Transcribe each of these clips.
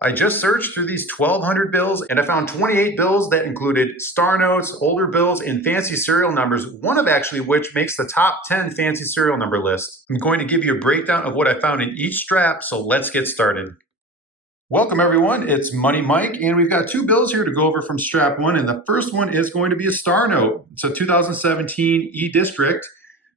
I just searched through these 1,200 bills and I found 28 bills that included star notes, older bills, and fancy serial numbers, one of actually which makes the top 10 fancy serial number list. I'm going to give you a breakdown of what I found in each strap, so let's get started. Welcome everyone, it's Money Mike, and we've got two bills here to go over from strap one, and the first one is going to be a star note. It's a 2017 E-District.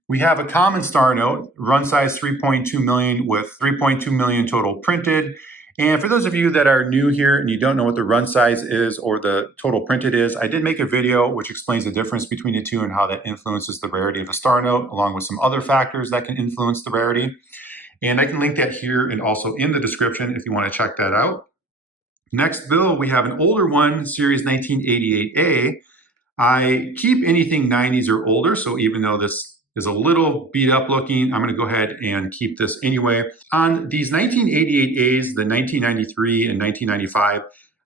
We have a common star note, run size 3.2 million with 3.2 million total printed. And for those of you that are new here and you don't know what the run size is or the total printed is, I did make a video which explains the difference between the two and how that influences the rarity of a star note, along with some other factors that can influence the rarity. And I can link that here and also in the description if you want to check that out. Next bill, we have an older one, Series 1988A. I keep anything 90s or older, so even though this is a little beat up looking, I'm going to go ahead and keep this anyway. On these 1988As, the 1993 and 1995,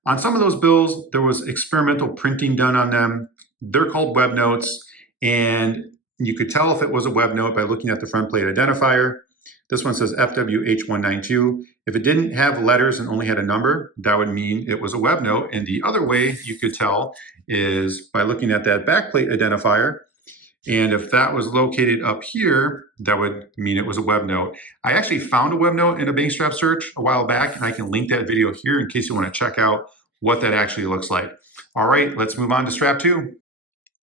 on some of those bills, there was experimental printing done on them. They're called web notes, and you could tell if it was a web note by looking at the front plate identifier. This one says FWH192. If it didn't have letters and only had a number, that would mean it was a web note. And the other way you could tell is by looking at that backplate identifier. And if that was located up here, that would mean it was a web note. I actually found a web note in a bank strap search a while back, and I can link that video here in case you want to check out what that actually looks like. All right, let's move on to strap two.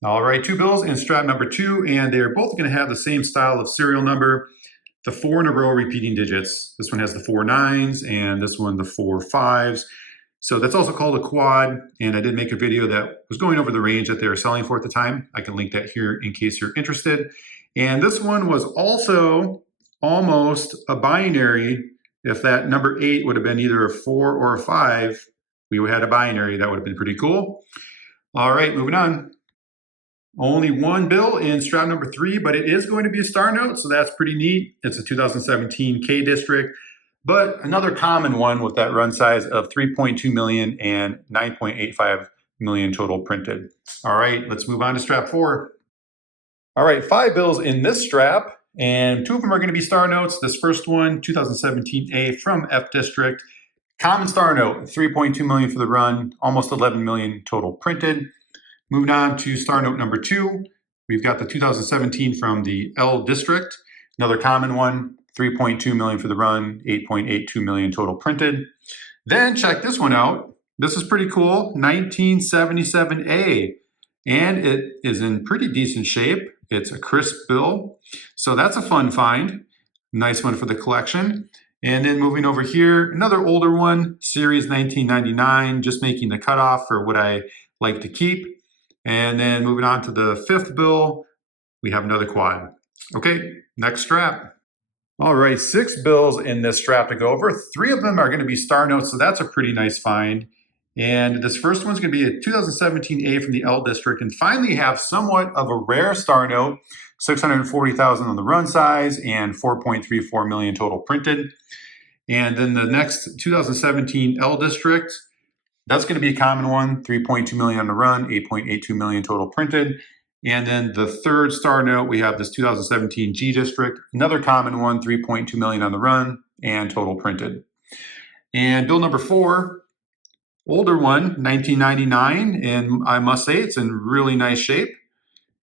All right, two bills in strap number two, and they're both going to have the same style of serial number. The 4 in a row repeating digits. This one has the 4 9s and this one the 4 5s. So that's also called a quad, and I did make a video that was going over the range that they were selling for at the time. I can link that here in case you're interested. And this one was also almost a binary. If that number 8 would have been either a 4 or a 5, we would have had a binary. That would have been pretty cool. All right, moving on. Only one bill in strap number 3, but it is going to be a star note, so that's pretty neat. It's a 2017 K-District, but another common one with that run size of 3.2 million and 9.85 million total printed. All right, let's move on to strap 4. All right, 5 bills in this strap, and 2 of them are going to be star notes. This first one, 2017A from F-District. Common star note, 3.2 million for the run, almost 11 million total printed. Moving on to star note number 2, we've got the 2017 from the L District, another common one, 3.2 million for the run, 8.82 million total printed. Then check this one out. This is pretty cool, 1977A, and it is in pretty decent shape. It's a crisp bill, so that's a fun find. Nice one for the collection. And then moving over here, another older one, Series 1999, just making the cutoff for what I like to keep. And then moving on to the 5th bill, we have another quad. Okay, next strap. All right, 6 bills in this strap to go over. 3 of them are going to be star notes, so that's a pretty nice find. And this first one's going to be a 2017A from the L District. And finally have somewhat of a rare star note, 640,000 on the run size and 4.34 million total printed. And then the next 2017 L District, that's going to be a common one, 3.2 million on the run, 8.82 million total printed. And then the third star note, we have this 2017 G District, another common one, 3.2 million on the run and total printed. And bill number 4, older one, 1999, and I must say it's in really nice shape.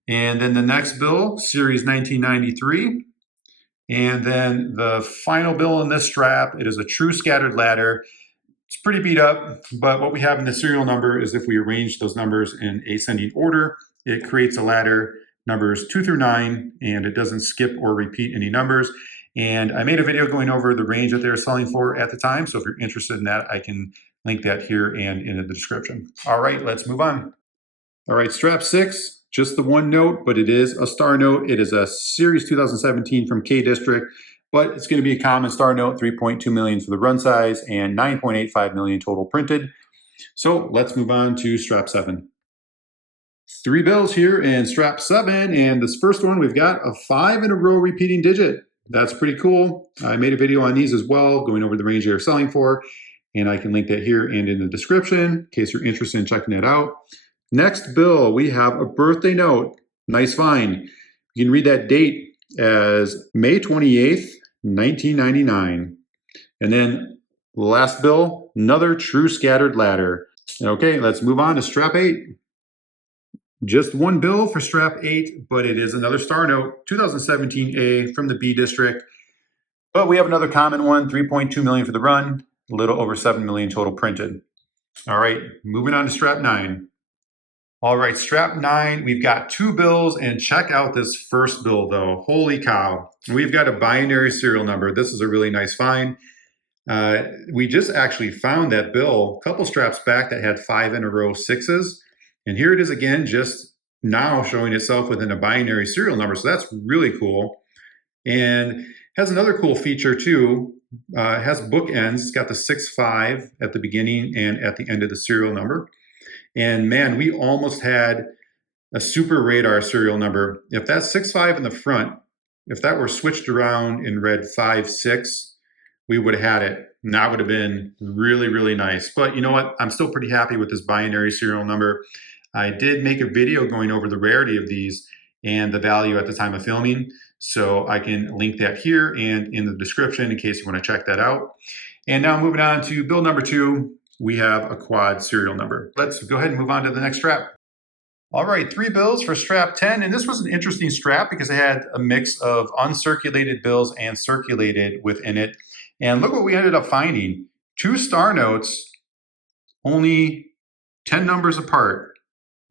And then the next bill, Series 1993. And then the final bill in this strap, it is a true scattered ladder. It's pretty beat up, but what we have in the serial number is if we arrange those numbers in ascending order, it creates a ladder, numbers 2 through 9, and it doesn't skip or repeat any numbers. And I made a video going over the range that they were selling for at the time, so if you're interested in that, I can link that here and in the description. All right, let's move on. All right, strap 6, just the one note, but it is a star note. It is a Series 2017 from K-District. But it's going to be a common star note, 3.2 million for the run size and 9.85 million total printed. So let's move on to strap 7. 3 bills here in strap 7, and this first one, we've got a 5 in a row repeating digit. That's pretty cool. I made a video on these as well, going over the range they're selling for, and I can link that here and in the description in case you're interested in checking that out. Next bill, we have a birthday note. Nice find. You can read that date as May 28th, 1999. And then the last bill, Another true scattered ladder. Okay, let's move on to strap 8. Just one bill for strap 8, but it is another star note, 2017A from the B district. But we have another common one, 3.2 million for the run, a little over 7 million total printed. All right, moving on to strap 9. All right, strap 9, we've got 2 bills, and check out this first bill though. Holy cow. We've got a binary serial number. This is a really nice find. We just actually found that bill a couple straps back that had 5 in a row 6s. And here it is again, just now showing itself within a binary serial number. So that's really cool. And has another cool feature too. It has bookends. It's got the 6-5 at the beginning and at the end of the serial number. And man, we almost had a super radar serial number. If that 6-5 in the front, if that were switched around and read 5-6, we would have had it. And that would have been really, really nice. But you know what? I'm still pretty happy with this binary serial number. I did make a video going over the rarity of these and the value at the time of filming. So I can link that here and in the description in case you want to check that out. And now moving on to bill number 2, we have a quad serial number. Let's go ahead and move on to the next strap. All right, 3 bills for strap 10. And this was an interesting strap because it had a mix of uncirculated bills and circulated within it. And look what we ended up finding. 2 star notes, only 10 numbers apart.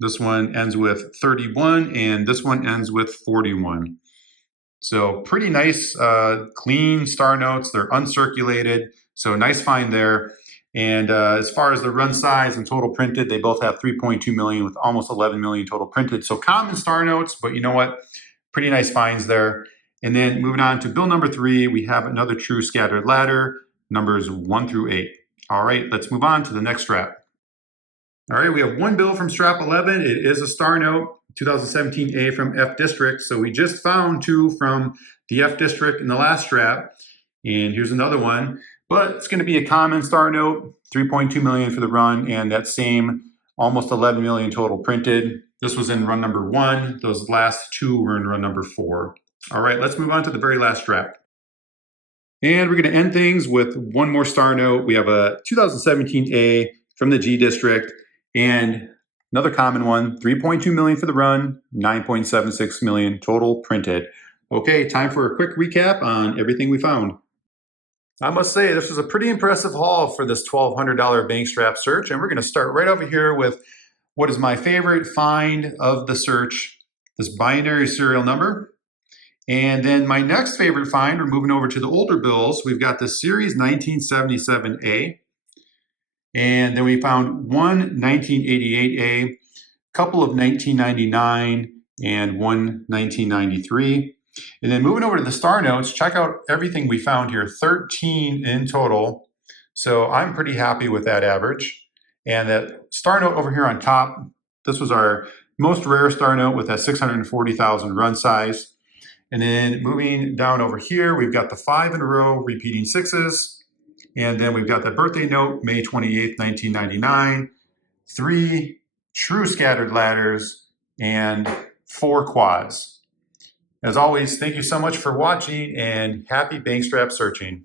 This one ends with 31 and this one ends with 41. So pretty nice, clean star notes. They're uncirculated. So nice find there. And as far as the run size and total printed, they both have 3.2 million with almost 11 million total printed. So common star notes, but you know what? Pretty nice finds there. And then moving on to bill number 3, we have another true scattered ladder, numbers 1 through 8. All right, let's move on to the next strap. All right, we have 1 bill from strap 11. It is a star note, 2017A from F district. So we just found 2 from the F district in the last strap. And here's another one. But it's going to be a common star note, 3.2 million for the run, and that same almost 11 million total printed. This was in run number 1. Those last 2 were in run number 4. All right, let's move on to the very last strap. And we're going to end things with 1 more star note. We have a 2017A from the G district, and another common one, 3.2 million for the run, 9.76 million total printed. Okay, time for a quick recap on everything we found. I must say, this was a pretty impressive haul for this $1,200 bank strap search. And we're going to start right over here with what is my favorite find of the search, this binary serial number. And then my next favorite find, we're moving over to the older bills. We've got the Series 1977A. And then we found one 1988A, couple of 1999, and one 1993. And then moving over to the star notes, check out everything we found here, 13 in total. So I'm pretty happy with that average. And that star note over here on top, this was our most rare star note with that 640,000 run size. And then moving down over here, we've got the 5 in a row repeating 6s. And then we've got the birthday note, May 28th, 1999, 3 true scattered ladders, and 4 quads. As always, thank you so much for watching and happy bank strap searching.